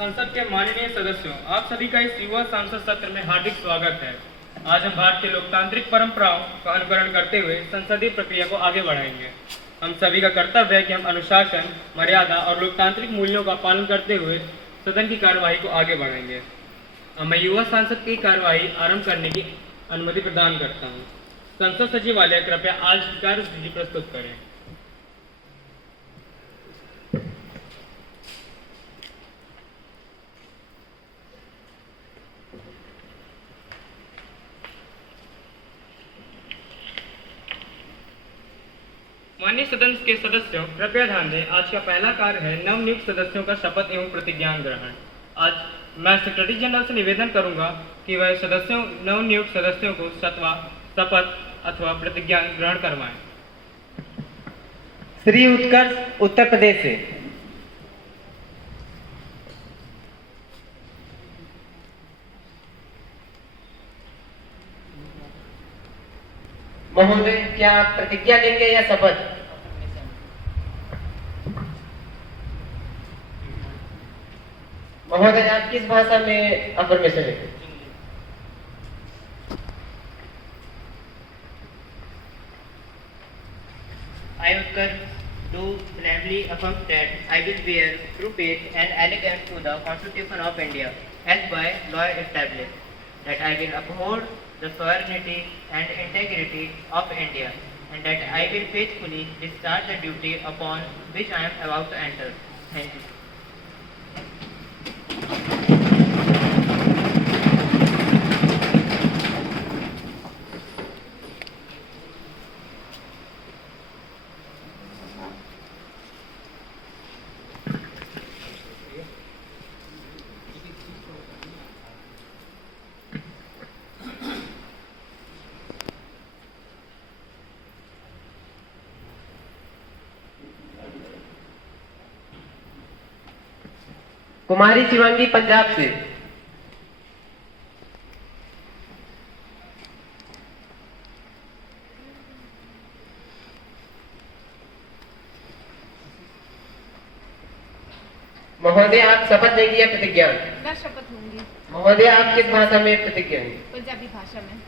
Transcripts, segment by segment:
संसद के माननीय सदस्यों, आप सभी का इस युवा सांसद सत्र में हार्दिक स्वागत है। आज हम भारत के लोकतांत्रिक परंपराओं का अनुकरण करते हुए संसदीय प्रक्रिया को आगे बढ़ाएंगे। हम सभी का कर्तव्य है कि हम अनुशासन, मर्यादा और लोकतांत्रिक मूल्यों का पालन करते हुए सदन की कार्यवाही को आगे बढ़ाएंगे। मैं युवा सांसद की कार्यवाही आरंभ करने की अनुमति प्रदान करता हूँ। संसद सचिवालय कृपया आज की कार्यसूची प्रस्तुत करें। माननीय सदन के सदस्यों, कृपया ध्यान दें। आज का पहला कार्य है नवनियुक्त सदस्यों का शपथ एवं प्रतिज्ञान ग्रहण। आज मैं सेक्रेटरी जनरल से निवेदन करूंगा कि वह नवनियुक्त सदस्यों को शपथ अथवा प्रतिज्ञान ग्रहण करवाएं। श्री उत्कर्ष, उत्तर प्रदेश से। महोदय, क्या आप प्रतिज्ञा लेंगे या शपथ? महोदय, आप किस भाषा में अफर्मेशन लेंगे? I, Utkarsh, do solemnly affirm that I will bear true faith and allegiance to the Constitution of India as by law established, that I will uphold the sovereignty and integrity of India, and that I will faithfully discharge the duty upon which I am about to enter. Thank you. कुमारी शिवांगी, पंजाब से। महोदय, आप शपथ लेंगी या प्रतिज्ञा? मैं शपथ लूंगी। महोदय, आप किस भाषा में प्रतिज्ञा लेंगी? पंजाबी भाषा में।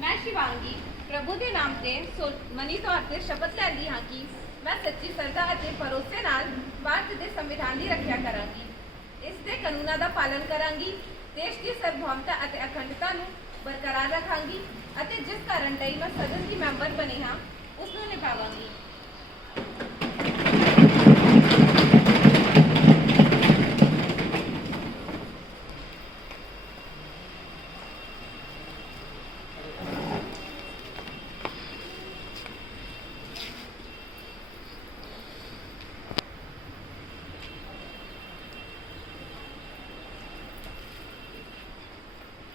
मैं शिवांगी प्रभु के नाम से मनी तौर से शपथ ਲੈਂਦੀ ਹਾਂ ਕਿ मैं सच्ची श्रद्धा ਅਤੇ ਭਰੋਸੇ ਨਾਲ ਭਾਰਤ ਦੇ ਸੰਵਿਧਾਨ ਦੀ ਰੱਖਿਆ ਕਰਾਂਗੀ, ਇਸ ਦੇ ਕਾਨੂੰਨਾਂ ਦਾ ਪਾਲਣ ਕਰਾਂਗੀ, ਦੇਸ਼ ਦੀ ਸਰਵਭੌਮਤਾ ਅਤੇ ਅਖੰਡਤਾ ਨੂੰ ਬਰਕਰਾਰ ਰੱਖਾਂਗੀ ਅਤੇ ਜਿਸ ਕਾਰਨ ਲਈ ਮੈਂ ਸਦਨ ਦੀ ਮੈਂਬਰ ਬਣੀ ਹਾਂ ਉਸ ਨੂੰ ਨਿਭਾਵਾਂਗੀ।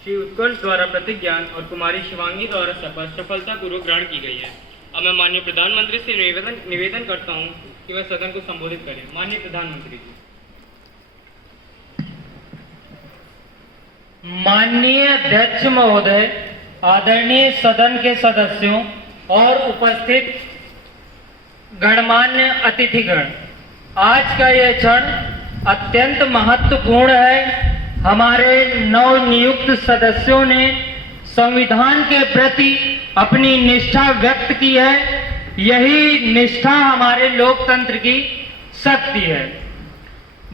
श्री उत्कर्ष द्वारा प्रतिज्ञान और कुमारी शिवांगी द्वारा शपथ सफलतापूर्वक ग्रहण की गई है। अब मैं माननीय प्रधानमंत्री से निवेदन करता हूं कि वह सदन को संबोधित करें। माननीय प्रधानमंत्री जी। माननीय अध्यक्ष महोदय, आदरणीय सदन के सदस्यों और उपस्थित गणमान्य अतिथिगण, आज का यह क्षण अत्यंत महत्वपूर्ण है। हमारे नवनियुक्त सदस्यों ने संविधान के प्रति अपनी निष्ठा व्यक्त की है। यही निष्ठा हमारे लोकतंत्र की शक्ति है।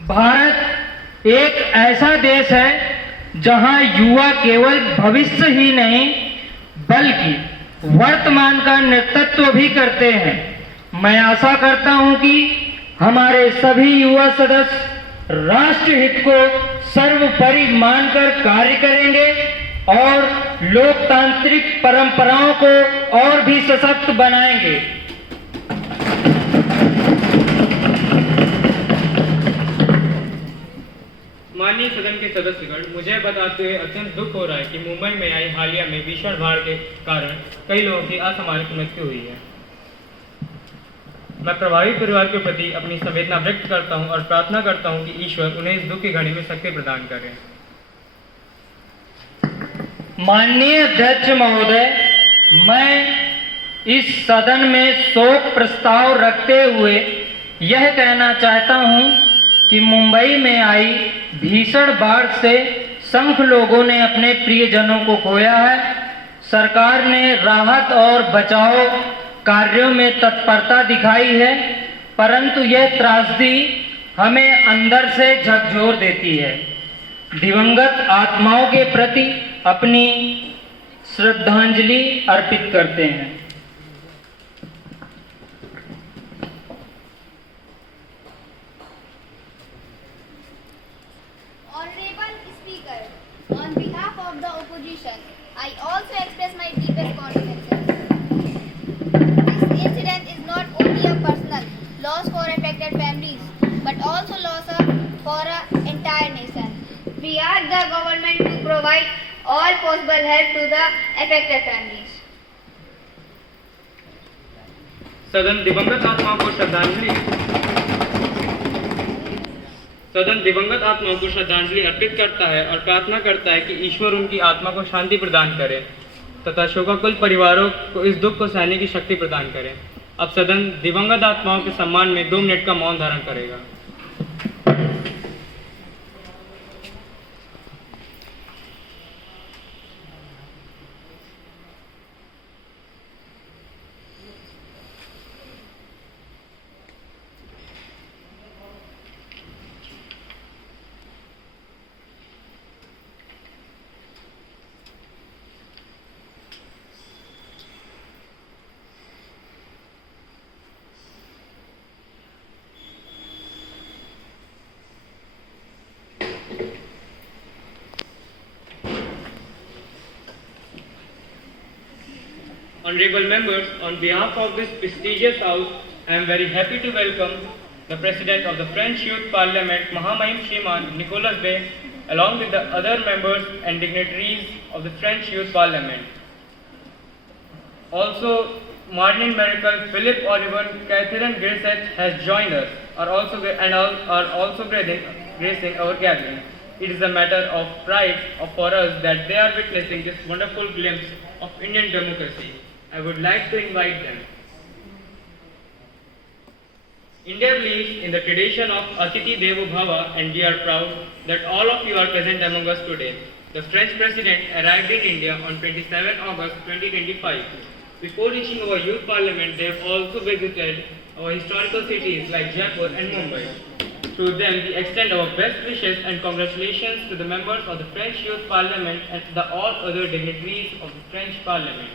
भारत एक ऐसा देश है जहां युवा केवल भविष्य ही नहीं बल्कि वर्तमान का नेतृत्व भी करते हैं। मैं आशा करता हूं कि हमारे सभी युवा सदस्य राष्ट्र हित को सर्वोपरि मानकर कार्य करेंगे और लोकतांत्रिक परंपराओं को और भी सशक्त बनाएंगे। माननीय सदन के सदस्यगण, मुझे बताते हुए अत्यंत दुख हो रहा है कि मुंबई में आई हालिया में भीषण बाढ़ के कारण कई लोगों की असामयिक मृत्यु हुई है। मैं प्रभावित परिवार के प्रति अपनी संवेदना व्यक्त करता हूं और प्रार्थना करता हूं कि ईश्वर उन्हें इस दुख की घड़ी में शक्ति प्रदान करें। माननीय अध्यक्ष महोदय, मैं इस सदन में शोक प्रस्ताव रखते हुए यह कहना चाहता हूं कि मुंबई में आई भीषण बाढ़ से संख्य लोगों ने अपने प्रियजनों को खोया है। सरकार ने राहत और बचाव कार्यों में तत्परता दिखाई है, परंतु यह त्रासदी हमें अंदर से झकझोर देती है। दिवंगत आत्माओं के प्रति अपनी श्रद्धांजलि अर्पित करते हैं। Honorable Speaker, on behalf of the opposition, I also express my deepest condolences. This incident is not only a personal loss for affected families, but also loss for an entire nation. We urge the government to provide all possible help to the affected families. सदन दिवंगत आत्माओं को श्रद्धांजलि अर्पित करता है और प्रार्थना करता है कि ईश्वर उनकी आत्मा को शांति प्रदान करे तथा शोकाकुल परिवारों को इस दुख को सहने की शक्ति प्रदान करे। अब सदन दिवंगत आत्माओं के सम्मान में 2 मिनट का मौन धारण करेगा। Honorable members, on behalf of this prestigious house, I am very happy to welcome the President of the French Youth Parliament, Mahamahim Shriman Nicolas Bay, along with the other members and dignitaries of the French Youth Parliament. Also, Martin Miracle, Philip Oliver, Catherine Grissett has joined us, are also gracing our gathering. It is a matter of pride for us that they are witnessing this wonderful glimpse of Indian democracy. I would like to invite them. India believes in the tradition of Atiti Devo Bhava, and we are proud that all of you are present among us today. The French President arrived in India on 27 August 2025. Before reaching our youth parliament, they have also visited our historical cities like Jaipur and Mumbai. To them, we extend our best wishes and congratulations to the members of the French Youth Parliament and to the all other dignitaries of the French Parliament.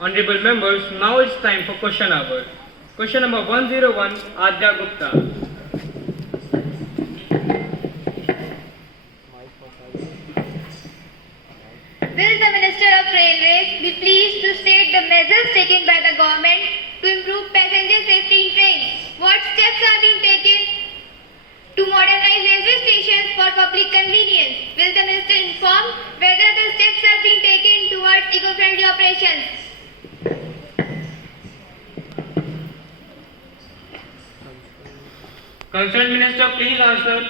Honorable members, now it's time for question hour. Question number 101, Adya Gupta. Will the Minister of Railways be pleased to state the measures taken by the government to improve passenger safety in trains? What steps are being taken to modernize railway stations for public convenience? Will the Minister inform whether the steps are being taken towards eco-friendly operations? Concerned Minister, please answer.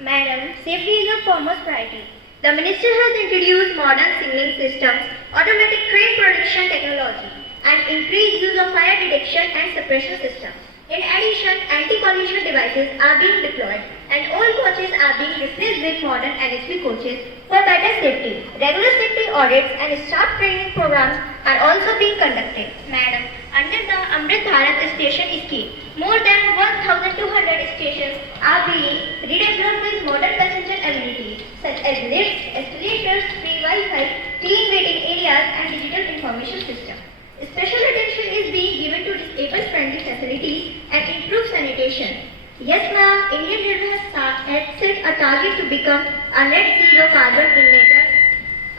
Madam, safety is a foremost priority. The Minister has introduced modern signaling systems, automatic train prediction technology, and increased use of fire detection and suppression systems. In addition, anti-collision devices are being deployed, and old coaches are being replaced with modern NHB coaches for better safety. Regular safety audits and staff training programs are also being conducted. Madam, under the Amrit Bharat Station Scheme, more than 1,200 stations are being redeveloped with modern passenger amenities such as lifts, escalators, free Wi-Fi, clean waiting areas, and digital information systems. Special attention is being given to disabled-friendly facilities and improved sanitation. Yes, ma'am, Indian Railways has set a target to become a net zero carbon emitter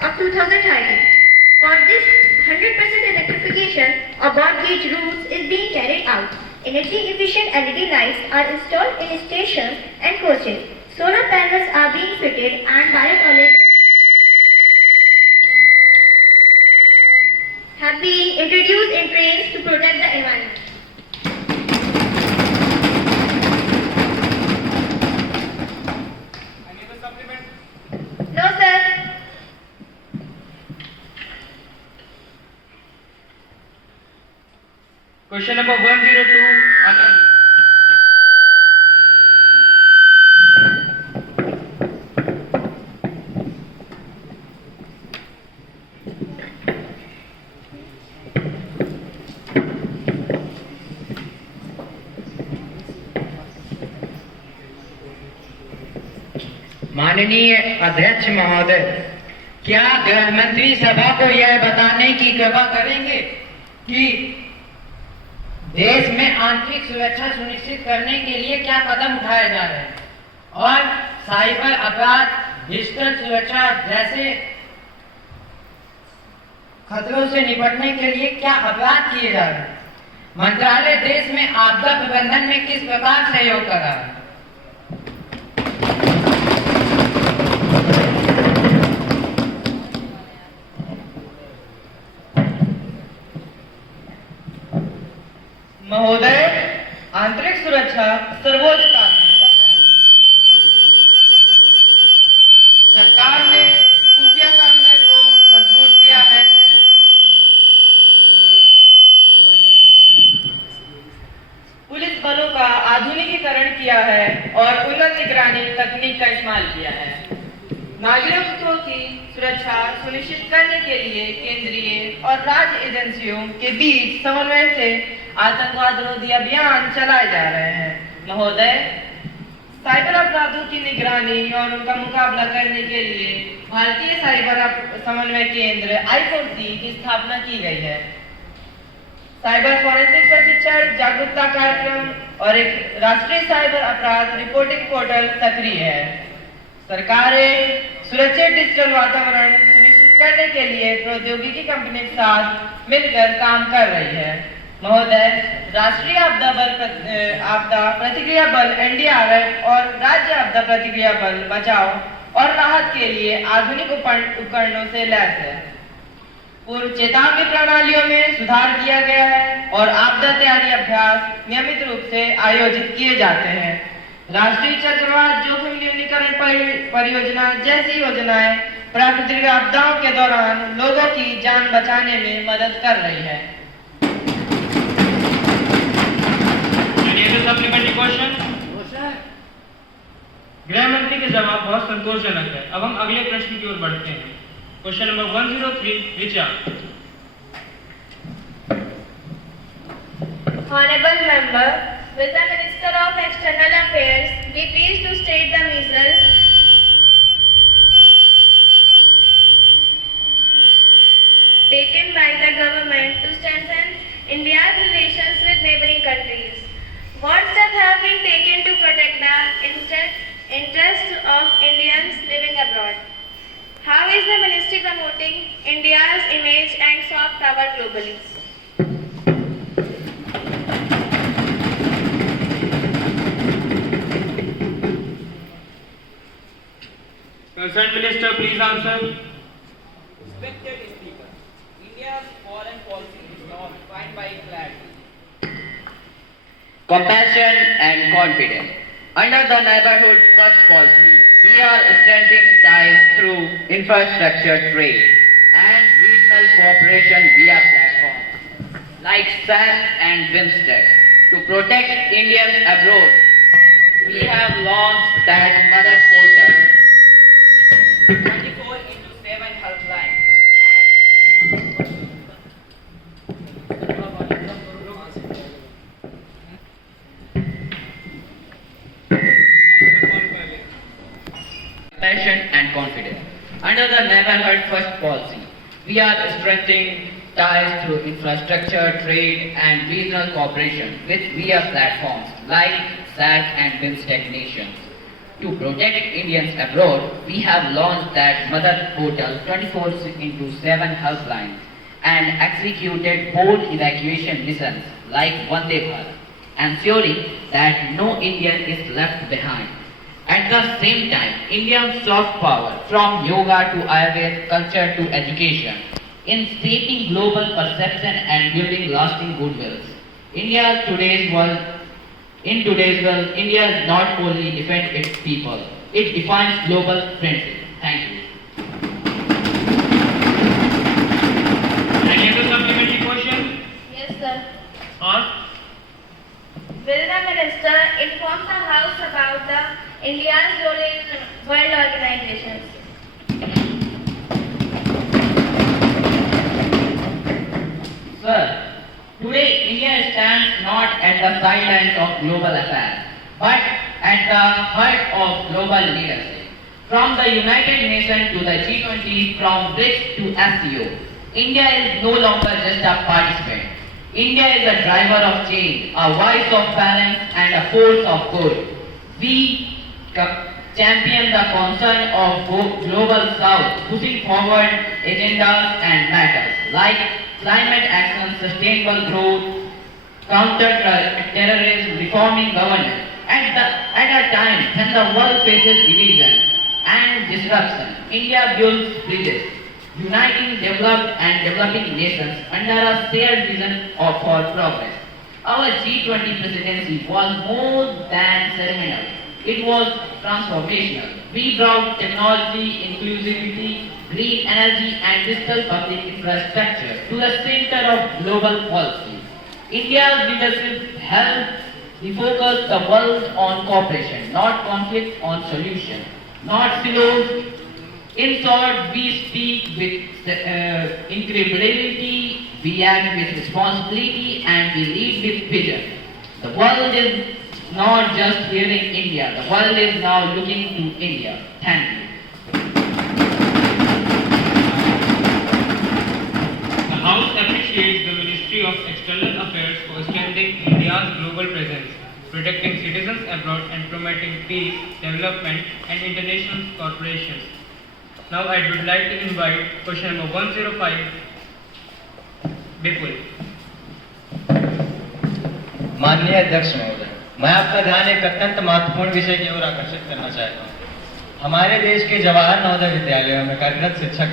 of 2030. For this, 100% electrification of broad gauge routes is being carried out. Energy-efficient LED lights are installed in stations and coaches. Solar panels are being fitted and biotoilets have been introduced in trains to protect the environment. Question number 102, Anand. माननीय अध्यक्ष महोदय, क्या गृह मंत्री सभा को यह बताने की कृपा करेंगे कि देश में आंतरिक सुरक्षा सुनिश्चित करने के लिए क्या कदम उठाए जा रहे हैं और साइबर अपराध, डिजिटल सुरक्षा जैसे खतरों से निपटने के लिए क्या अपराध किए जा रहे हैं? मंत्रालय देश में आपदा प्रबंधन में किस प्रकार सहयोग कर रहा है? महोदय, आंतरिक सुरक्षा सर्वोच्च प्राथमिकता है। सरकार ने खुफिया सामने को मजबूत किया है। पुलिस बलों का आधुनिकीकरण किया है और उन्नत निगरानी तकनीक का इस्तेमाल किया है। नागरिकों की सुरक्षा सुनिश्चित करने के लिए केंद्रीय और राज्य एजेंसियों के बीच समन्वय से आतंकवाद विरोधी अभियान चलाए जा रहे हैं। महोदय, साइबर अपराधों की निगरानी और उनका मुकाबला करने के लिए भारतीय साइबर समन्वय केंद्र I4C की स्थापना की गई है। साइबर फॉरेंसिक प्रशिक्षण, जागरूकता कार्यक्रम और एक राष्ट्रीय साइबर अपराध रिपोर्टिंग पोर्टल सक्रिय है। सरकार एक सुरक्षित डिजिटल वातावरण सुनिश्चित करने के लिए प्रौद्योगिकी कंपनी के साथ मिलकर काम कर रही है। महोदय, राष्ट्रीय आपदा प्रतिक्रिया बल NDRF और राज्य आपदा प्रतिक्रिया बल बचाव और राहत के लिए आधुनिक उपकरणों से लैस है। पूर्व चेतावनी प्रणालियों में सुधार किया गया है और आपदा तैयारी अभ्यास नियमित रूप से आयोजित किए जाते हैं। राष्ट्रीय चक्रवात जोखिम न्यूनीकरण परियोजना जैसी योजनाएं प्राकृतिक आपदाओं के दौरान लोगों की जान बचाने में मदद कर रही है। Supplementary question. गृह मंत्री के जवाब बहुत संतोषजनक है। अब हम अगले प्रश्न की ओर बढ़ते हैं। Question number 103, Richa. Honorable member, with the Minister of External Affairs, we pleased to state the measures taken by the government to strengthen India's relations with neighboring countries. What steps have been taken to protect the interests of Indians living abroad? How is the ministry promoting India's image and soft power globally? Concerned minister, please answer. Respected Speaker, India's foreign policy is now defined by clarity, compassion and confidence. Under the Neighborhood First policy, we are strengthening ties through infrastructure trade and regional cooperation via platforms like SAM and BIMSTEC. To protect Indians abroad, we have launched that mother portal, 24/7 helpline. Passion and confidence. Under the Neighborhood First policy, we are strengthening ties through infrastructure, trade, and regional cooperation with via platforms like SAC and BIMSTEC nations. To protect Indians abroad, we have launched that mother portal 24/7 helplines and executed bold evacuation missions like Vande Bharat, ensuring that no Indian is left behind. At the same time, India's soft power, from yoga to Ayurveda culture to education, in shaping global perception and building lasting goodwills. In today's world, India not only defends its people, it defines global friendship. Thank you. Any other supplementary question? Yes, sir. Ask. will the Minister inform the House about the India's role in world organizations? Sir, today India stands not at the sidelines of global affairs, but at the heart of global leadership. From the United Nations to the G20, from BRICS to SCO, India is no longer just a participant. India is a driver of change, a voice of balance and a force of good. We champion the concern of global south, pushing forward agendas and matters like climate action, sustainable growth, counter-terrorism, reforming governance. At a time when the world faces division and disruption, India builds bridges, uniting developed and developing nations under a shared vision for progress. Our G20 presidency was more than ceremonial. It was transformational. We brought technology, inclusivity, green energy and digital public infrastructure to the center of global policy. India's leadership helped refocus the world on cooperation, not conflict, on solution, not silos. In short, we speak with incredibility, we act with responsibility, and we lead with vision. The world is not just hearing India, the world is now looking to India. Thank you. The House appreciates the Ministry of External Affairs for strengthening India's global presence, protecting citizens abroad and promoting peace, development and international cooperation. Now I would like to invite question number 105, Bipul. माननीय अध्यक्ष महोदय, मैं आपका ध्यान एक अत्यंत महत्वपूर्ण विषय की ओर आकर्षित करना चाहता हूँ। हमारे देश के जवाहर नवोदय विद्यालयों में कार्यरत शिक्षक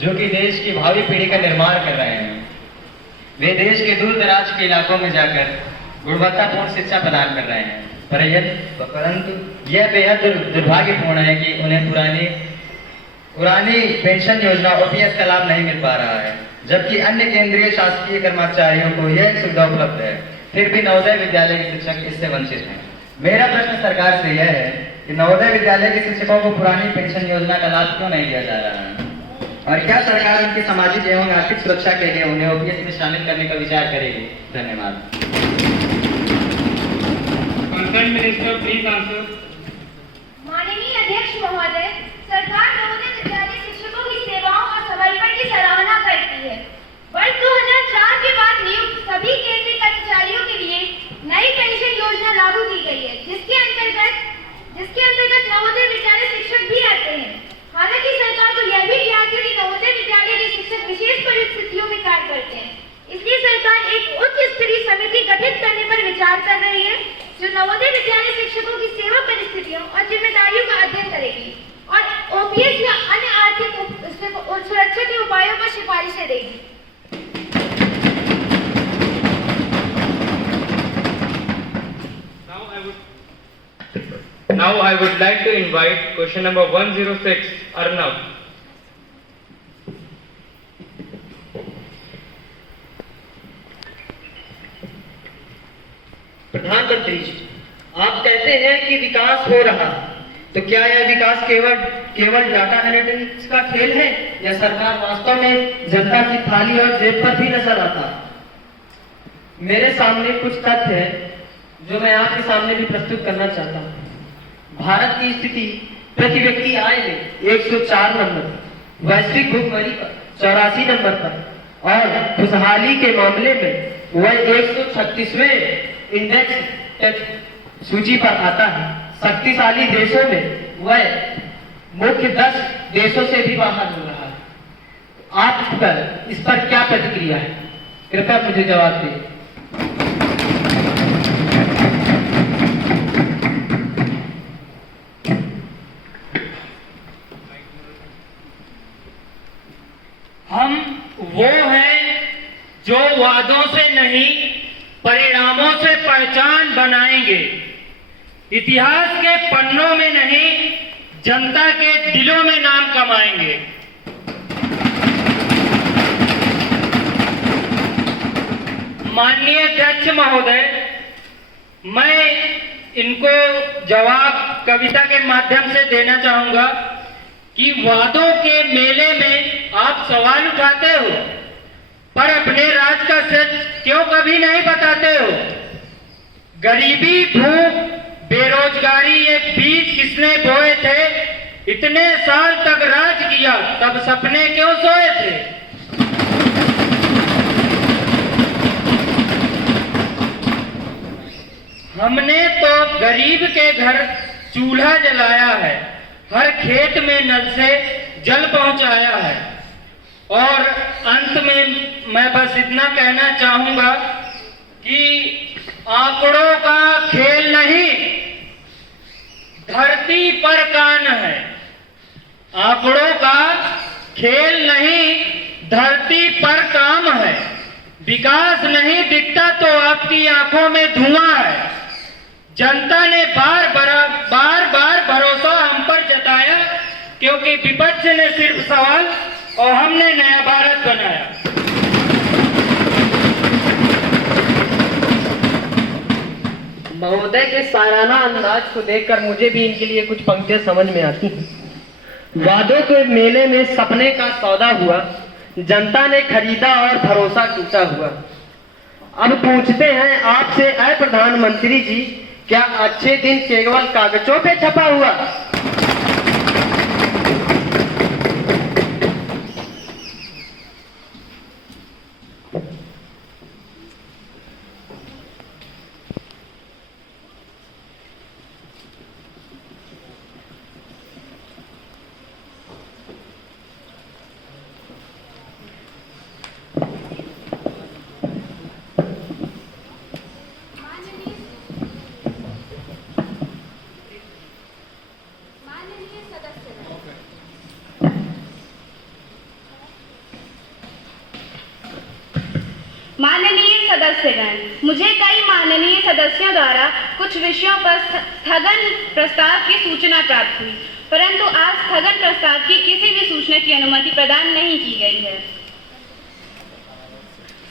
जो कि देश की भावी पीढ़ी का निर्माण कर रहे हैं, वे देश के दूर दराज के इलाकों में जाकर गुणवत्तापूर्ण शिक्षा प्रदान कर रहे हैं, परंतु यह बेहद दुर्भाग्यपूर्ण है कि उन्हें पुरानी पेंशन योजना OPS का लाभ नहीं मिल पा रहा है, जबकि अन्य केंद्रीय शासकीय कर्मचारियों को यह सुविधा उपलब्ध है, फिर भी नवोदय विद्यालय के शिक्षक इससे वंचित हैं। मेरा प्रश्न सरकार से यह है कि नवोदय विद्यालय के शिक्षकों को पुरानी पेंशन योजना का लाभ क्यों नहीं दिया जा रहा है, और क्या सरकार उनकी सामाजिक एवं आर्थिक सुरक्षा के लिए उन्हें OPS में शामिल करने का विचार करेगी? धन्यवाद। Concerned Minister, please answer. माननीय अध्यक्ष महोदय, सरकार नवोदय विद्यालय शिक्षकों की सेवाओं और समर्पण की सराहना करती है। वर्ष 2004 के बाद नियुक्त सभी केंद्रीय कर्मचारियों के लिए नई पेंशन योजना लागू की गई है, जिसके अंतर्गत नवोदय विद्यालय शिक्षक भी आते हैं। हालांकि सरकार को यह भी ज्ञात है कि नवोदय विद्यालय के शिक्षक विशेष परिस्थितियों में कार्य करते हैं, इसलिए सरकार एक उच्च स्तरीय समिति गठित करने पर विचार कर रही है, जो नवोदय विद्यालय शिक्षकों की सेवा परिस्थितियों और जिम्मेदारियों का अध्ययन करेगी और OPS या अन्य आर्थिक सुरक्षा के उपायों पर सिफारिशें देगी। Now I would like to invite question number 106, Arnav. प्रधानमंत्री जी, आप कहते हैं कि विकास हो रहा, तो क्या यह विकास केवल डाटा एनालिटिक्स का खेल है या सरकार वास्तव में जनता की थाली और जेब पर भी नजर आता? मेरे सामने कुछ तथ्य है जो मैं आपके सामने भी प्रस्तुत करना चाहता हूँ। भारत की स्थिति प्रति व्यक्ति आय में 104 नंबर, वैश्विक भुखमरी पर 84 नंबर पर और खुशहाली के मामले में वह 136वें इंडेक्स सूची पर आता है। शक्तिशाली देशों में वह मुख्य 10 देशों से भी बाहर हो रहा है। आप इस पर क्या प्रतिक्रिया है? कृपया मुझे जवाब दें। हम वो हैं जो वादों से नहीं परिणामों से पहचान बनाएंगे, इतिहास के पन्नों में नहीं जनता के दिलों में नाम कमाएंगे। माननीय अध्यक्ष महोदय, मैं इनको जवाब कविता के माध्यम से देना चाहूंगा कि वादों के मेले में आप सवाल उठाते हो पर अपने राज का सच क्यों कभी नहीं बताते हो। गरीबी, भूख, बेरोजगारी ये बीज किसने बोए थे? इतने साल तक राज किया तब सपने क्यों सोए थे? हमने तो गरीब के घर चूल्हा जलाया है, हर खेत में नल से जल पहुंचाया है। और अंत में मैं बस इतना कहना चाहूंगा कि आंकड़ों का खेल नहीं, धरती पर कान है। आंकड़ों का खेल नहीं, धरती पर काम है। विकास नहीं दिखता तो आपकी आंखों में धुआं है। जनता ने बार बार भरोसा हम पर जताया क्योंकि विपक्ष ने सिर्फ सवाल और हमने नया भारत बनाया। महोदय के साराना अंदाज को देखकर मुझे भी इनके लिए कुछ पंक्तियां समझ में आती हैं। वादों के मेले में सपने का सौदा हुआ, जनता ने खरीदा और भरोसा टूटा हुआ। अब पूछते हैं आपसे, ऐ प्रधानमंत्री जी, क्या अच्छे दिन केवल कागजों पे छपा हुआ? माननीय सदस्यगण, मुझे कई माननीय सदस्यों द्वारा कुछ विषयों पर स्थगन प्रस्ताव की सूचना प्राप्त हुई, परंतु आज स्थगन प्रस्ताव की किसी भी सूचना की अनुमति प्रदान नहीं की गई है।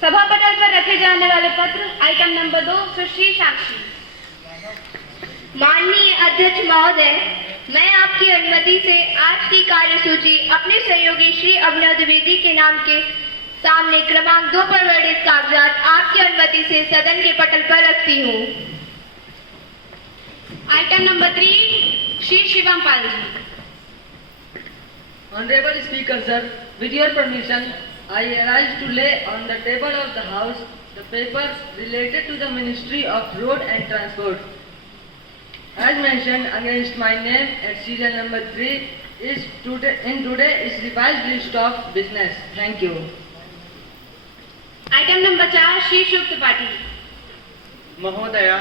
सभा पटल पर रखे जाने वाले पत्र आइटम नंबर 2, सुश्री साक्षी। माननीय अध्यक्ष महोदय, मैं आपकी अनुमति से आज की कार्यसूची अपने सहयोगी श्री अभिनव द्विवेदी के नाम के सामने क्रमांक 2 पर वर्णित कागजात आपकी अनुमति से सदन के पटल पर रखती हूँ। Item number 3, Shri Shivam Pal ji. Honorable Speaker, sir, with your permission, I arise to lay on the table of the House the papers related to the Ministry of Road and Transport. As mentioned against my name at serial number 3 is today is revised list of business. Thank you. Item number 4, Shri Shubh Tripathi. महोदया,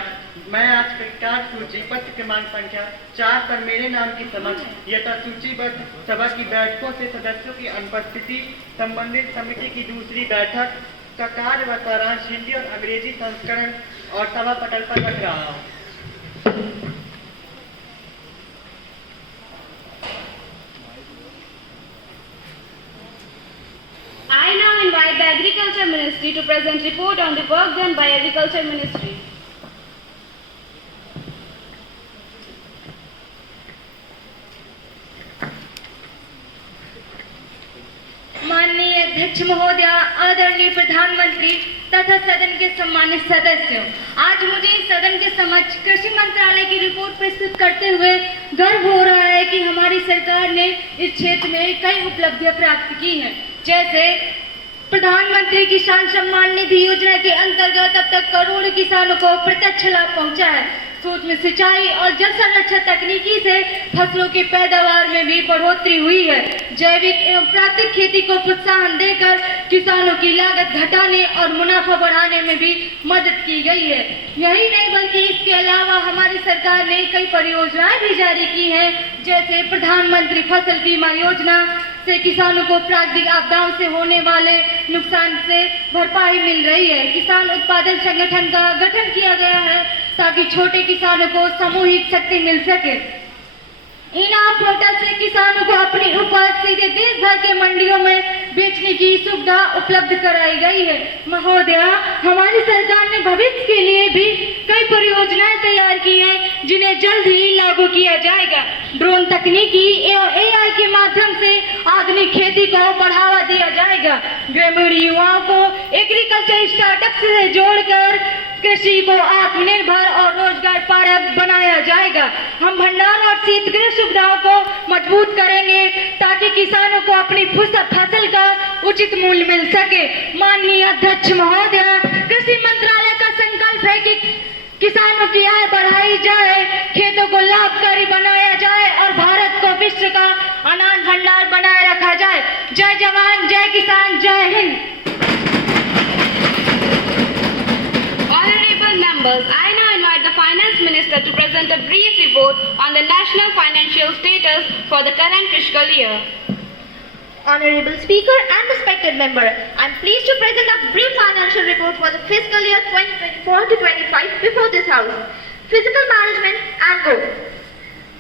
मैं आज प्रकार सूची पत्र क्रमांक संख्या 4 पर मेरे नाम की समक्ष यथा सूचीबद्ध सभा की बैठकों से सदस्यों की अनुपस्थिति संबंधित समिति की दूसरी बैठक का कार्य व सारांश हिंदी और अंग्रेजी संस्करण और सभा पटल पर रख रहा हूँ। I now invite the Agriculture Ministry to present report on the work done by Agriculture Ministry. माननीय अध्यक्ष महोदय, आदरणीय प्रधानमंत्री तथा सदन के सम्मानित सदस्यों, आज मुझे सदन के समक्ष कृषि मंत्रालय की रिपोर्ट प्रस्तुत करते हुए गर्व हो रहा है कि हमारी सरकार ने इस क्षेत्र में कई उपलब्धियां प्राप्त की हैं। जैसे प्रधानमंत्री किसान सम्मान निधि योजना के अंतर्गत अब तक करोड़ों किसानों को प्रत्यक्ष लाभ पहुंचा है। सूक्ष्म सिंचाई और जल संरक्षण तकनीकी से फसलों की पैदावार में भी बढ़ोतरी हुई है। जैविक एवं प्राकृतिक खेती को प्रोत्साहन देकर किसानों की लागत घटाने और मुनाफा बढ़ाने में भी मदद की गई है। यही नहीं बल्कि इसके अलावा हमारी सरकार ने कई परियोजनाएं भी जारी की हैं, जैसे प्रधानमंत्री फसल बीमा योजना से किसानों को प्राकृतिक आपदाओं से होने वाले नुकसान से भरपाई मिल रही है। किसान उत्पादन संगठन का गठन किया गया है ताकि छोटे किसानों को सामूहिक शक्ति मिल सके। इनाम पोर्टल से किसानों को अपनी उपज सीधे देश भर के मंडियों में बेचने की सुविधा उपलब्ध कराई गई है। महोदय, हमारी सरकार ने भविष्य के लिए भी कई परियोजनाएं तैयार की हैं जिन्हें जल्द ही लागू किया जाएगा। ड्रोन तकनीकी एवं AI के माध्यम से आधुनिक खेती को बढ़ावा दिया जाएगा। ग्रामीण युवाओं को एग्रीकल्चर स्टार्टअप से जोड़कर कृषि को आत्मनिर्भर और रोजगार परक बनाया जाएगा। हम भंडार और शीतगृह सुविधाओं को मजबूत करेंगे ताकि किसानों को अपनी फसल का उचित मूल्य मिल सके। माननीय अध्यक्ष महोदय, कृषि मंत्रालय का संकल्प है कि किसानों की आय बढ़ाई जाए, खेतों को लाभकारी बनाया जाए और भारत को विश्व का अनाज भंडार बनाए रखा जाए। जय जवान, जय किसान, जय Hind. Honorable members, I now invite the Finance Minister to present a brief report on the national financial status for the current fiscal year. Honorable Speaker and respected member, I am pleased to present a brief financial report for the fiscal year 2024 to 25 before this House. Physical management and growth.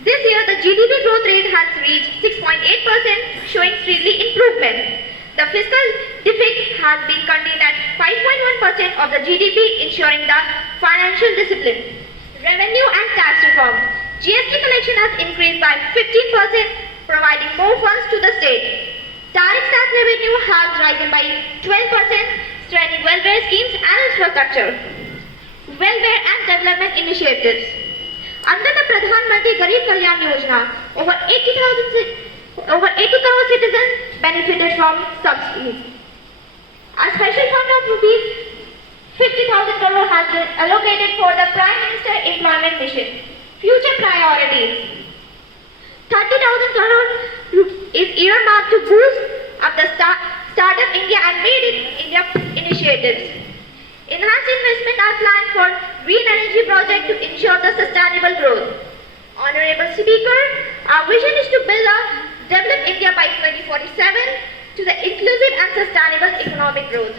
This year, the GDP growth rate has reached 6.8%, showing steady improvement. The fiscal deficit has been contained at 5.1% of the GDP, ensuring the financial discipline. Revenue and tax reform. GST collection has increased by 15%, providing more funds to the state. Direct tax revenue has risen by 12%, strengthening welfare schemes and infrastructure. Welfare and development initiatives. Under the Pradhan Mantri Garib Kalyan Yojana, over 80 crore citizens benefited from subsidies. A special fund of rupees 50,000 crore has been allocated for the Prime Minister Employment Mission. Future priorities. 30,000 crore is earmarked to boost up the Startup India and Made in India initiatives. Enhanced investment are planned for green energy projects to ensure the sustainable growth. Honorable Speaker, our vision is to build a developed India by 2047 to the inclusive and sustainable economic growth.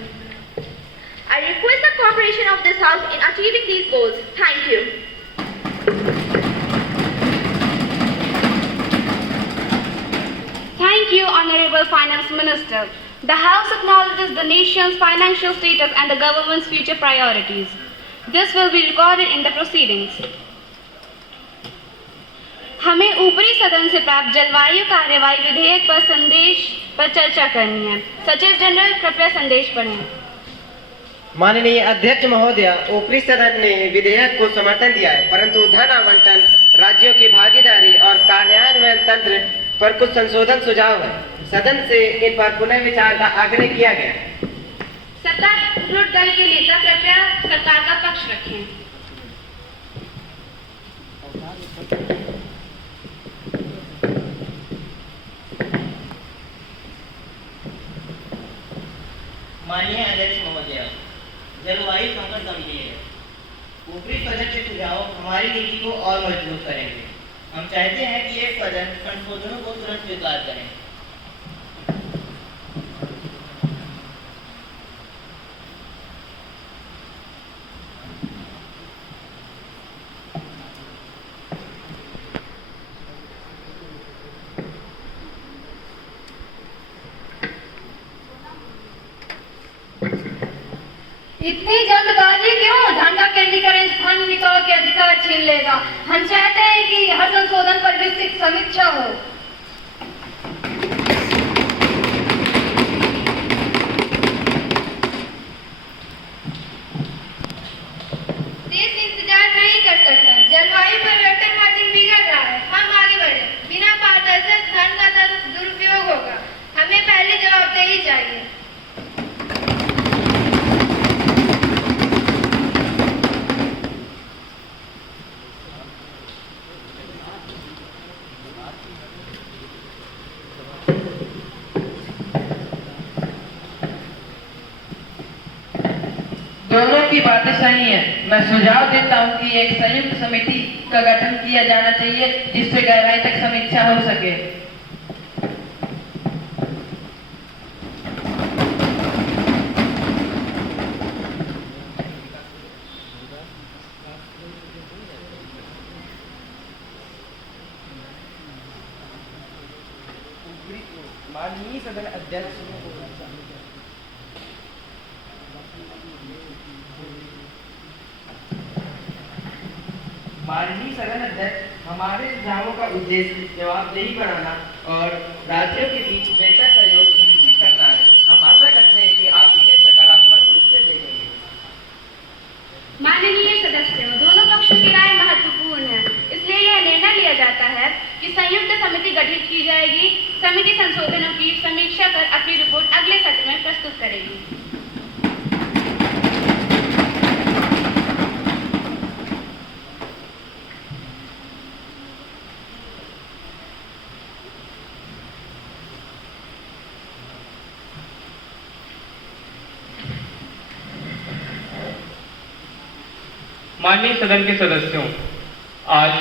I request the cooperation of this House in achieving these goals. Thank you. Thank you, Honorable Finance Minister. The House acknowledges the nation's financial status and the government's future priorities. This will be recorded in the proceedings. हमें ऊपरी सदन से प्राप्त जलवायु कार्यवाही विधेयक पर चर्चा करनी है। सचिव जनरल, कृपया संदेश पढ़ें। माननीय अध्यक्ष महोदय, ऊपरी सदन ने विधेयक को समर्थन दिया है, परंतु धन आवंटन, राज्यों की भागीदारी और कार्यान्वयन तंत्र पर कुछ संशोधन सुझाव है। सदन से इन पर पुनः विचार का आग्रह किया गया। सत्तारूढ़ दल के नेता कृपया सरकार का पक्ष रखें। माननीय अध्यक्ष महोदय, जलवायु संकट गंभीर है। ऊपरी सदन के सुझाव हमारी नीति को और मजबूत करेंगे। हम चाहते हैं कि ये सदन संशोधनों को तुरंत स्वीकार करें। इतनी जल्दबाजी क्यों? धन का केंद्रीकरण फंड निकाल के अधिकार छीन लेगा। हम चाहते हैं कि हर संशोधन पर विस्तृत समीक्षा हो। देश इंतजार नहीं कर सकता। जलवायु परिवर्तन हर दिन बिगड़ रहा है। हम आगे बढ़े, बिना पारदर्शक धन का दुरुपयोग होगा। हमें पहले जवाबदेही चाहिए। दोनों की बातें सही हैं। मैं सुझाव देता हूं कि एक संयुक्त समिति का गठन किया जाना चाहिए जिससे गहराई तक समीक्षा हो सके। माननीय सदन अध्यक्ष, माननीय सदन अध्यक्ष, हमारे सुझावों का उद्देश्य जवाबदेही बढ़ाना और राज्यों के बीच बेहतर सहयोग सुनिश्चित करना है। हम आशा करते हैं कि आप इन्हें सकारात्मक रूप से देखेंगे। माननीय सदस्यों, दोनों पक्षों की राय महत्वपूर्ण है, इसलिए यह निर्णय लिया जाता है कि संयुक्त समिति गठित की जाएगी। समिति संशोधनों की समीक्षा कर अपनी रिपोर्ट अगले सत्र में प्रस्तुत करेगी। माननीय सदन के सदस्यों, आज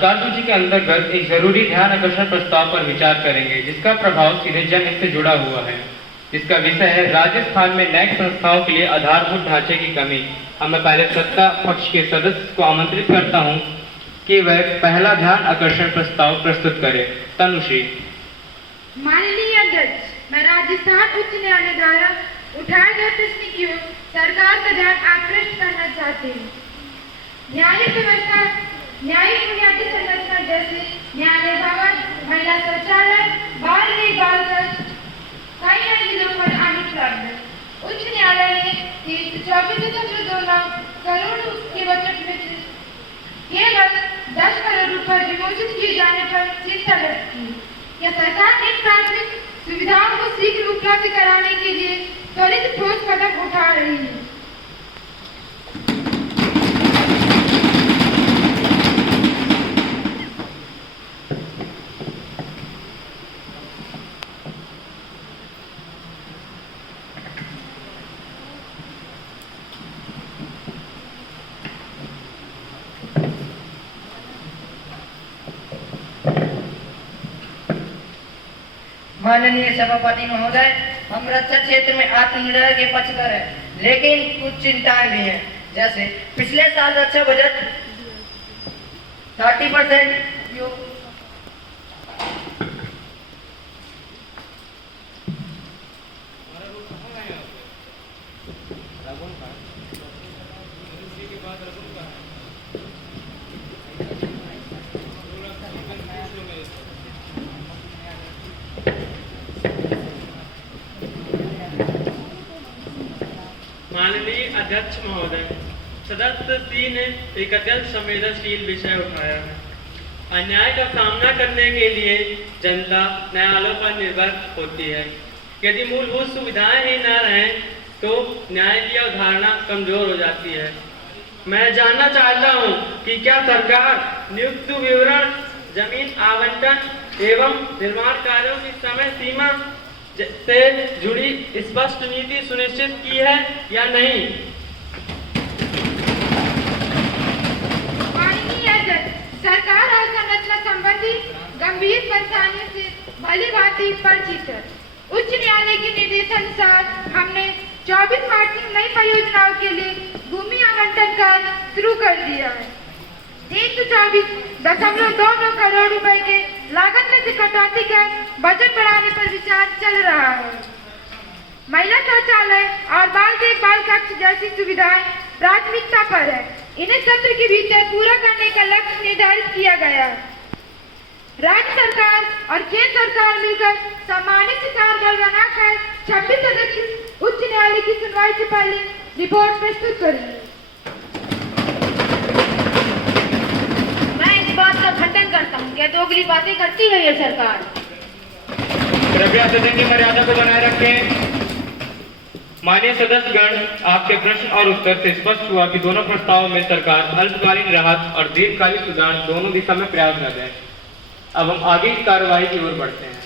कार्यसूची के अंतर्गत एक जरूरी ध्यान आकर्षण प्रस्ताव पर विचार करेंगे, जिसका प्रभाव सीधे जन से जुड़ा हुआ है, जिसका विषय है राजस्थान में न्यायिक संस्थाओं के लिए आधारभूत ढांचे की कमी। मैं पहले सत्ता पक्ष के सदस्य को आमंत्रित करता हूं कि वह पहला ध्यान आकर्षण प्रस्ताव प्रस्तुत करे। तनुश्री। माननीय अध्यक्ष, मैं राजस्थान उच्च न्यायालय द्वारा उठाए गए प्रश्न की ओर सरकार का ध्यान आकृष्ट करना चाहती हूँ। न्यायिक व्यवस्था, न्यायिक बुनियादी संरचना जैसे न्यायालय भवन, महिला शौचालय, बाल देखभाल कर कई नए जिलों पर अनुपलब्ध है। उच्च न्यायालय ने 24.29 करोड़ के बजट में केवल 10 करोड़ रुपए विमोचित किए जाने पर चिंता व्यक्त की। क्या सरकार इन प्राथमिक सुविधाओं को शीघ्र उपलब्ध कराने के लिए त्वरित ठोस कदम उठा रही है? माननीय सभापति महोदय, हम रक्षा क्षेत्र में आत्मनिर्भर के पक्षधर हैं, लेकिन कुछ चिंताएं भी हैं। जैसे पिछले साल रक्षा बजट 30% माननीय अध्यक्ष महोदय, सदस्य सी ने एक अत्यंत संवेदनशील विषय उठाया है। अन्याय का सामना करने के लिए जनता न्यायालयों पर निर्भर होती है। यदि मूलभूत सुविधाएं ही न रहें तो न्याय की अवधारणा कमजोर हो जाती है। मैं जानना चाहता हूं कि क्या सरकार नियुक्त विवरण, जमीन आवंटन एवं निर्माण कार्यों की समय सीमा से जुड़ी स्पष्ट नीति सुनिश्चित की है या नहीं? माननीय अध्यक्ष, सरकार और संरचना संबंधी गंभीर परेशानियों से भली भांति परिचित है। उच्च न्यायालय के निर्देशानुसार हमने 24 मार्च से नई परियोजनाओं के लिए भूमि आवंटन कार्य शुरू कर दिया है। 324.29 करोड़ रुपए के लागत में से कटौती कर बजट बढ़ाने पर विचार चल रहा है। महिला शौचालय और बाल देखभाल कक्ष जैसी सुविधाएं प्राथमिकता पर है। इन्हें सत्र के भीतर पूरा करने का लक्ष्य निर्धारित किया गया है। राज्य सरकार और केंद्र सरकार मिलकर सम्मानित कार्यदल बनाकर 26 सदस्यीय उच्च न्यायालय की सुनवाई से पहले रिपोर्ट प्रस्तुत करेंगे। मैं इस बात का खंडन करता हूँ। क्या दोगली बातें करती है ये सरकार? कृपया सदन की मर्यादा को बनाए रखें। माननीय सदस्यगण, आपके प्रश्न और उत्तर से स्पष्ट हुआ कि दोनों प्रस्तावों में सरकार अल्पकालीन राहत और दीर्घकालीन सुधार दोनों दिशा में प्रयासरत है। अब हम आगे की कार्रवाई की ओर बढ़ते हैं।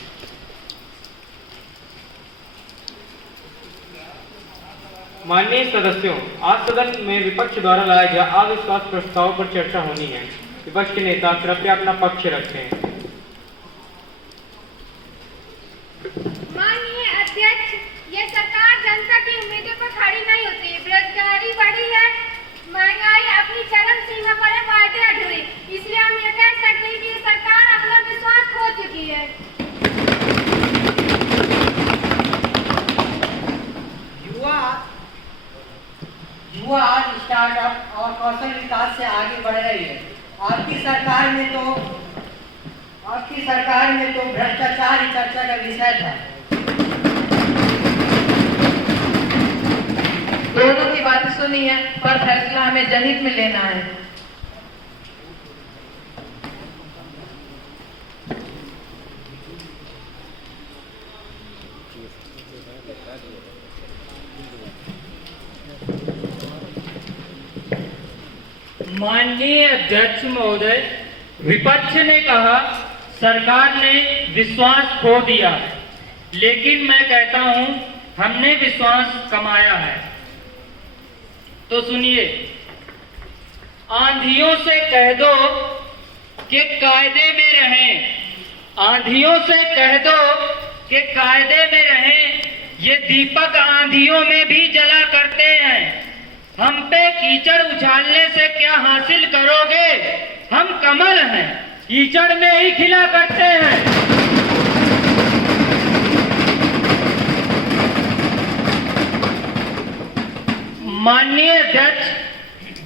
माननीय सदस्यों, आज सदन में विपक्ष द्वारा लाया गया अविश्वास प्रस्ताव पर चर्चा होनी है। विपक्ष के नेता कृपया अपना पक्ष रखें। माननीय अध्यक्ष, ये सरकार जनता की उम्मीदों पर खड़ी नहीं होती। बेरोजगारी बढ़ी है, महंगाई अपनी चरम सीमा पर है, वादे अधूरे। इसलिए हम ये कह सकते हैं कि ये सरकार अपना विश्वास खो चुकी है। ही है। आपकी सरकार में तो भ्रष्टाचार ही चर्चा का विषय था। दोनों की बातें सुनी है, पर फैसला हमें जनहित में लेना है। माननीय अध्यक्ष महोदय, विपक्ष ने कहा सरकार ने विश्वास खो दिया, लेकिन मैं कहता हूं हमने विश्वास कमाया है। तो सुनिए, आंधियों से कह दो कि कायदे में रहें, आंधियों से कह दो कि कायदे में रहें, ये दीपक आंधियों में भी जला करते हैं। हम पे कीचड़ उछालने से क्या हासिल करोगे? हम कमल हैं, कीचड़ में ही खिला करते हैं। माननीय अध्यक्ष,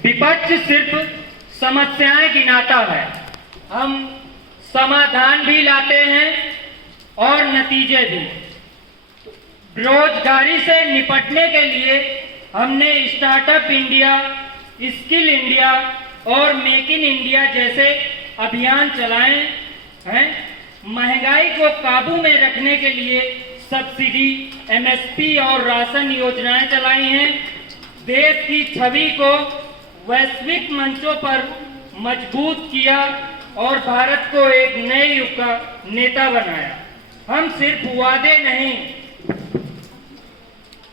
विपक्ष सिर्फ समस्याएं गिनाता है, हम समाधान भी लाते हैं और नतीजे भी। बेरोजगारी से निपटने के लिए हमने स्टार्टअप इंडिया, स्किल इंडिया और मेक इन इंडिया जैसे अभियान चलाए हैं। महंगाई को काबू में रखने के लिए सब्सिडी, एमएसपी और राशन योजनाएं चलाई हैं। देश की छवि को वैश्विक मंचों पर मजबूत किया और भारत को एक नए युग का नेता बनाया। हम सिर्फ वादे नहीं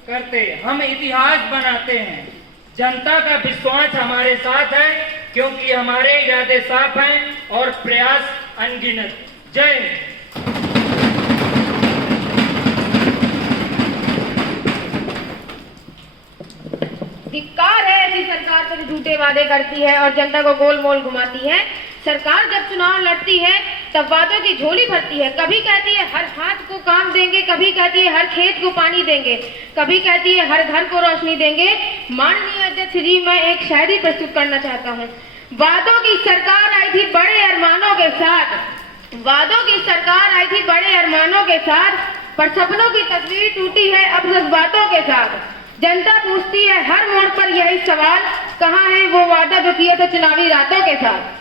करते, हम इतिहास बनाते हैं। जनता का विश्वास हमारे साथ है, क्योंकि हमारे इरादे साफ हैं और प्रयास अनगिनत। जय हिंद। धिक्कार है ऐसी सरकार पर जो झूठे वादे करती है और जनता को गोल मोल घुमाती है। सरकार जब चुनाव लड़ती है तब वादों की झोली भरती है। कभी कहती है हर हाथ को काम देंगे, कभी कहती है हर खेत को पानी देंगे, कभी कहती है हर घर को रोशनी देंगे। माननीय अध्यक्ष जी, मैं एक शायरी प्रस्तुत करना चाहता हूँ। वादों की सरकार आई थी बड़े अरमानों के साथ, वादों की सरकार आई थी बड़े अरमानों के साथ, पर सपनों की तस्वीर टूटी है अब जज्बातों के साथ। जनता पूछती है हर मोड़ पर यही सवाल, कहाँ है वो वादा जो किया था चुनावी रातों के साथ।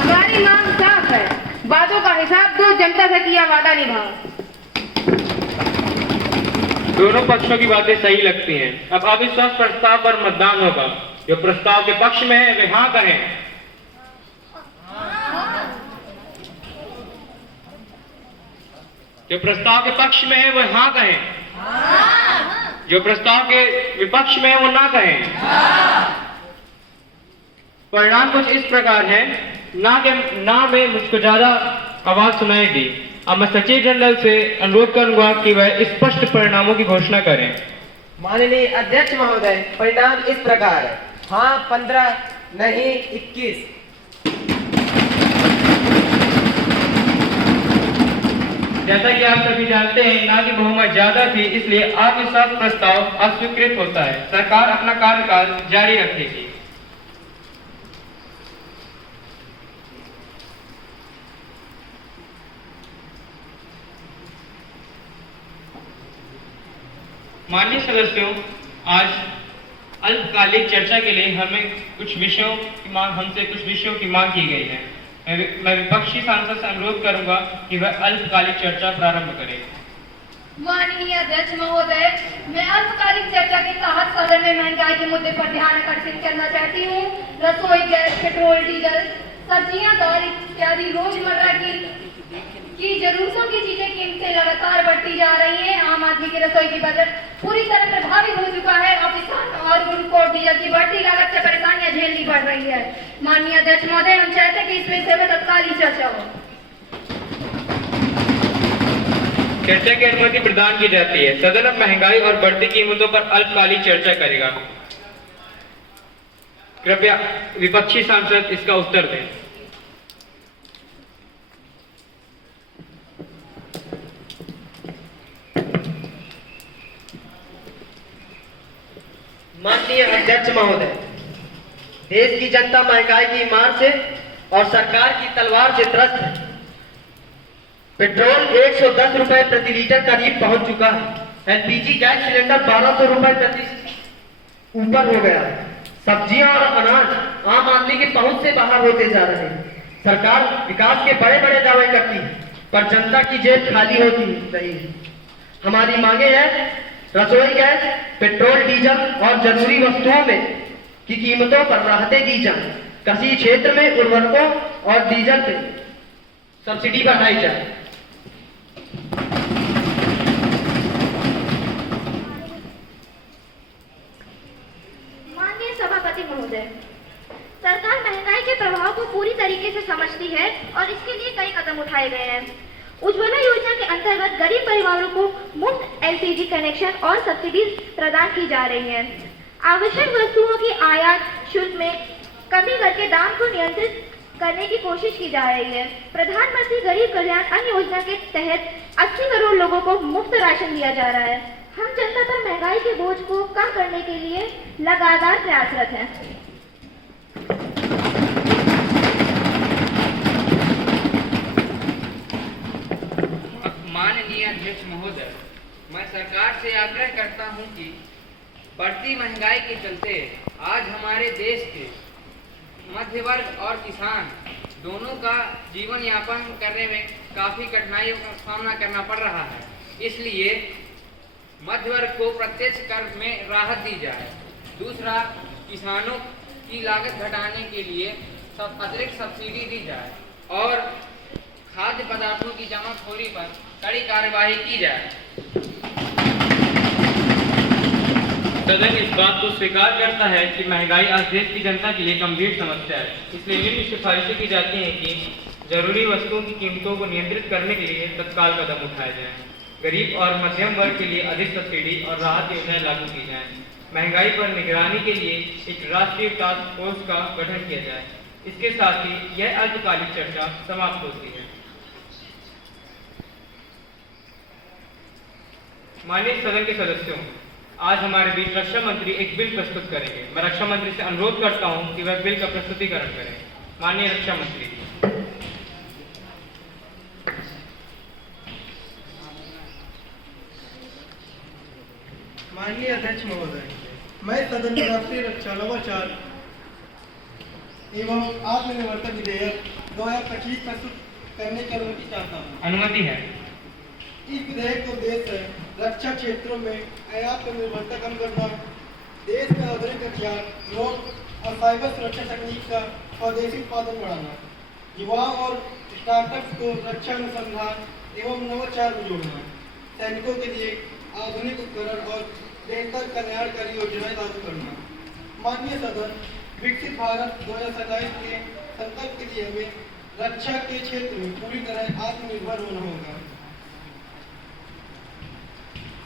हमारी मांग साफ है, वादों का हिसाब दो, जनता से किया वादा निभाओ। दोनों पक्षों की बातें सही लगती हैं। अब अविश्वास प्रस्ताव पर मतदान होगा। जो प्रस्ताव के पक्ष में है वे हाँ कहें। जो प्रस्ताव के पक्ष में है वह हाँ कहें। जो प्रस्ताव के विपक्ष में है वो ना कहें। परिणाम कुछ इस प्रकार है, ना में मुझको ज्यादा आवाज सुनाई दी। अब मैं सचिव जनरल से अनुरोध करूंगा कि वह स्पष्ट परिणामों की घोषणा करें। माननीय अध्यक्ष महोदय, परिणाम इस प्रकार है, हाँ 15, नहीं 21। जैसा कि आप सभी जानते हैं, ना की बहुमत ज्यादा थी, इसलिए अविश्वास प्रस्ताव अस्वीकृत होता है। सरकार अपना कार्यकाल जारी रखेगी। माननीय सदस्यों, आज अल्पकालिक चर्चा के लिए हमसे कुछ विषयों की मांग की गई है। मैं विपक्षी सांसद से अनुरोध करूंगा कि वह अल्पकालिक चर्चा प्रारंभ करें। माननीय अध्यक्ष महोदय, मैं अल्पकालिक चर्चा के तहत सदन में महंगाई के मुद्दे पर ध्यान आकर्षित करना चाहती हूँ। रसोई गैस, पेट्रोल, डीजल, सब्जियां, दाल इत्यादि रोजमर्रा की जरूरतों की चीजें कीमतें लगातार बढ़ती जा रही हैं। आम आदमी की रसोई की बजट पूरी तरह प्रभावित हो चुका है और किसान और पेट्रोल डीजल की बढ़ती लागत से परेशानियां झेलनी पड़ रही है। माननीय अध्यक्ष महोदय, हम चाहते हैं कि इस विषय में तत्काल ही चर्चा हो। चर्चा की अनुमति प्रदान की जाती है। सदन अब महंगाई और बढ़ती कीमतों पर अल्पकालिक चर्चा करेगा। कृपया विपक्षी सांसद इसका उत्तर दें। माननीय अध्यक्ष महोदय, देश की जनता महंगाई की मार से और सरकार की तलवार से त्रस्त है। पेट्रोल 110 रुपए प्रति लीटर करीब पहुंच चुका है। एलपीजी गैस सिलेंडर 1200 रुपए प्रति ऊपर हो गया। सब्जियां और अनाज आम आदमी की पहुंच से बाहर होते जा रहे हैं। सरकार विकास के बड़े बड़े दावे करती है, पर जनता की जेब खाली होती रही है। हमारी मांगे हैं रसोई गैस, पेट्रोल, डीजल और जरूरी वस्तुओं में की कीमतों पर राहतें दी जाए। कृषि क्षेत्र में उर्वरकों और डीजल पे सब्सिडी बढ़ाई जाए। माननीय सभापति महोदय, सरकार महंगाई के प्रभाव को पूरी तरीके से समझती है और इसके लिए कई कदम उठाए गए हैं। उज्ज्वला योजना के अंतर्गत गरीब परिवारों को मुफ्त एलपीजी कनेक्शन और सब्सिडी प्रदान की जा रही है। आवश्यक वस्तुओं की आयात शुल्क में कमी करके दाम को नियंत्रित करने की कोशिश की जा रही है। प्रधानमंत्री गरीब कल्याण अन्न योजना के तहत 80 करोड़ लोगों को मुफ्त राशन दिया जा रहा है। हम जनता पर महंगाई के बोझ को कम करने के लिए लगातार प्रयासरत हैं। माननीय अध्यक्ष महोदय, मैं सरकार से आग्रह करता हूं कि बढ़ती महंगाई के चलते आज हमारे देश के मध्य वर्ग और किसान दोनों का जीवन यापन करने में काफ़ी कठिनाइयों का सामना करना पड़ रहा है। इसलिए मध्य वर्ग को प्रत्यक्ष कर में राहत दी जाए। दूसरा, किसानों की लागत घटाने के लिए अतिरिक्त सब्सिडी दी जाए और खाद्य पदार्थों की जमाखोरी पर कड़ी कार्यवाही की जाए। सदन इस बात को स्वीकार करता है कि महंगाई आज देश की जनता के लिए गंभीर समस्या है। इसलिए निम्न सिफारिशें की जाती हैं कि जरूरी वस्तुओं की कीमतों को नियंत्रित करने के लिए तत्काल कदम उठाए जाएं। गरीब और मध्यम वर्ग के लिए अधिक सब्सिडी और राहत योजनाएं लागू की जाएं। महंगाई पर निगरानी के लिए एक राष्ट्रीय टास्क फोर्स का गठन किया जाए। इसके साथ ही यह अल्पकालिक चर्चा समाप्त होती है। माननीय सदन के सदस्यों, आज हमारे बीच रक्षा मंत्री एक बिल प्रस्तुत करेंगे। मैं रक्षा मंत्री से अनुरोध करता हूं कि वह बिल का प्रस्तुतिकरण करें। माननीय रक्षा मंत्री। माननीय अध्यक्ष महोदय, मैं सदन में राष्ट्रीय रक्षा नवाचार एवं आत्मनिर्भरता विधेयक 2025 प्रस्तुत करने की अनुमति चाहता हूँ। अनुमति है। इस विधेयक का उद्देश्य है रक्षा क्षेत्रों में आयात पर निर्भरता कम करना, देश में आधुनिक हथियार, ड्रोन और साइबर सुरक्षा तकनीक का स्वदेशी उत्पादन बढ़ाना, युवाओं और स्टार्टअप्स को रक्षा अनुसंधान एवं नवाचार में जोड़ना, सैनिकों के लिए आधुनिक उपकरण और बेहतर कल्याणकारी योजनाएं लागू करना। माननीय सदन, विकसित भारत 2027 के संकल्प के लिए हमें रक्षा के क्षेत्र में पूरी तरह आत्मनिर्भर होना होगा।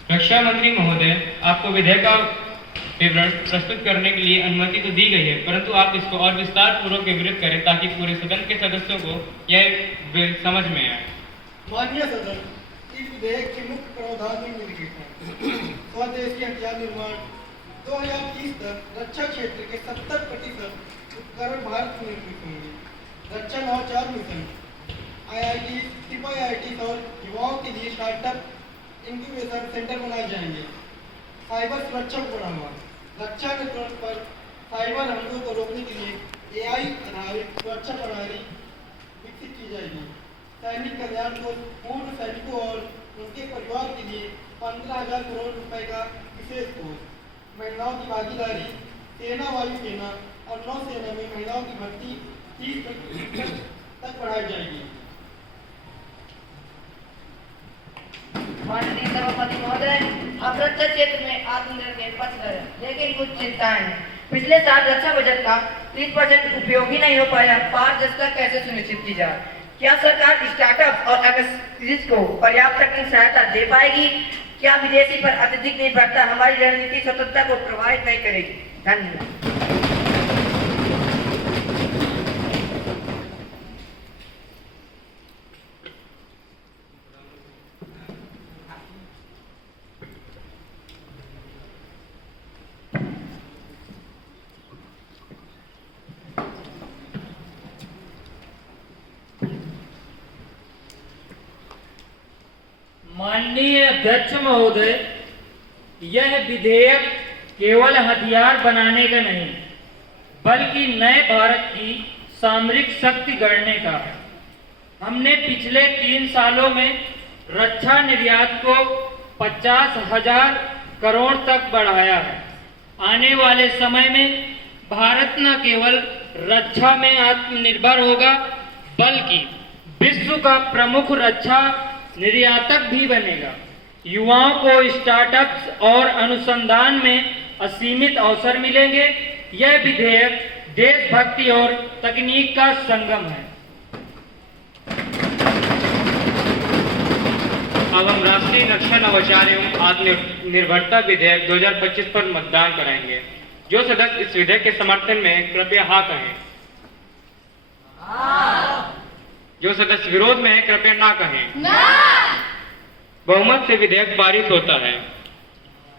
रक्षा मंत्री महोदय, आपको विधेयक का विवरण प्रस्तुत करने के लिए अनुमति तो दी गई है, परंतु आप इसको और विस्तार पूर्वक विवरित करें ताकि पूरे सदन के सदस्यों को यह बिल समझ में आए। माननीय सदन, इस विधेयक के मुख्य प्रावधान निम्नलिखित हैं। स्वदेशी हथियार निर्माण 2030 तक रक्षा क्षेत्र के 70% उपकरण भारत में निर्मित होंगे। रक्षा नवाचार मिशन, IIT, IIT और युवाओं के लिए स्टार्टअप इंक्यूबेशन सेंटर बनाए जाएंगे। साइबर सुरक्षा को बढ़ावा, रक्षा नेटवर्क पर साइबर हमलों को रोकने के लिए AI आधारित सुरक्षा प्रणाली विकसित की जाएगी। सैनिक कल्याण को पूर्व सैनिकों और उनके परिवार के लिए 15,000 करोड़ रुपए का विशेष कोष। महिलाओं की भागीदारी, सेना, वायुसेना और नौसेना में महिलाओं की भर्ती 30% तक बढ़ाई जाएगी। माननीय सभापति महोदय, अब रक्षा क्षेत्र में आत्मनिर्भर के पक्ष है, लेकिन कुछ चिंताएं हैं। पिछले साल रक्षा बजट का 30% उपयोग ही नहीं हो पाया। पारदर्शिता कैसे सुनिश्चित की जाए? क्या सरकार स्टार्टअप और एमएसएमईज को पर्याप्त तकनीक सहायता दे पाएगी? क्या विदेशी पर अत्यधिक निर्भरता हमारी रणनीतिक स्वतंत्रता को प्रभावित नहीं करेगी? धन्यवाद। अध्यक्ष महोदय, यह विधेयक केवल हथियार बनाने का नहीं, बल्कि नए भारत की सामरिक शक्ति गढ़ने का है। हमने पिछले 3 सालों में रक्षा निर्यात को 50,000 करोड़ तक बढ़ाया है। आने वाले समय में भारत न केवल रक्षा में आत्मनिर्भर होगा, बल्कि विश्व का प्रमुख रक्षा निर्यातक भी बनेगा। युवाओं को स्टार्टअप्स और अनुसंधान में असीमित अवसर मिलेंगे। यह विधेयक देशभक्ति और तकनीक का संगम है। अब हम राष्ट्रीय रक्षा नवाचार एवं आत्मनिर्भरता विधेयक 2025 पर मतदान कराएंगे। जो सदस्य इस विधेयक के समर्थन में कृपया हाँ कहें। जो सदस्य विरोध में है कृपया ना कहें। बहुमत से विधेयक पारित होता है।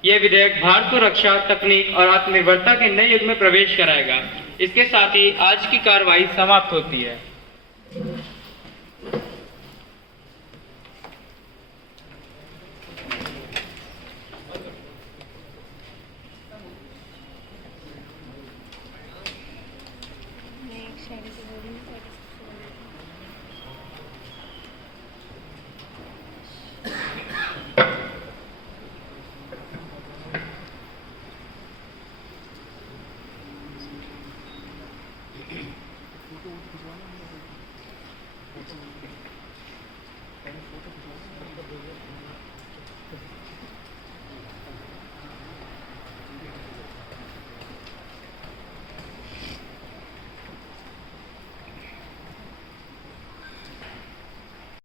यह विधेयक भारत को रक्षा, तकनीक और आत्मनिर्भरता के नए युग में प्रवेश कराएगा। इसके साथ ही आज की कार्रवाई समाप्त होती है।